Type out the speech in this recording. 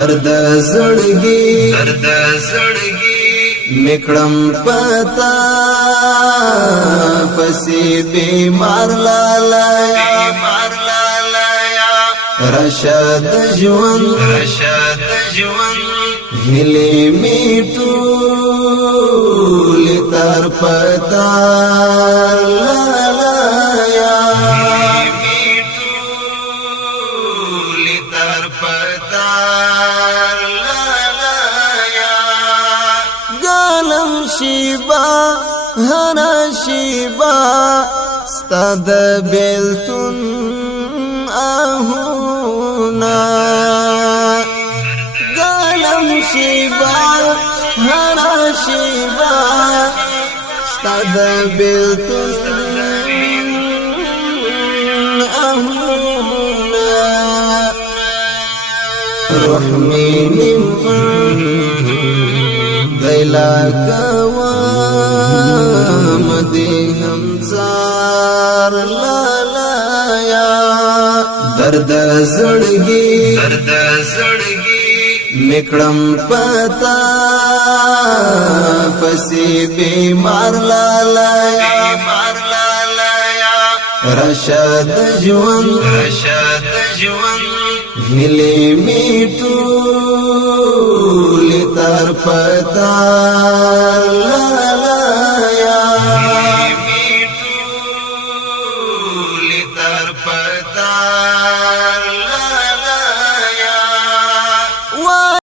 درد زړګي میکړم پتا پسې بیمار لالایا رشاد ژوند هلي میټو لتر پتا لالایا شیبا هنا شیبا ستاد بیلتون آهونا گالم شیبا هنا شیبا ستاد بیلتون آهونا روح منی دیلا کوام دی همزار لالایا درد زړګي میکړم پتا پسې بیمار لالایا رشاد ژوند هلي میټو لتر پتا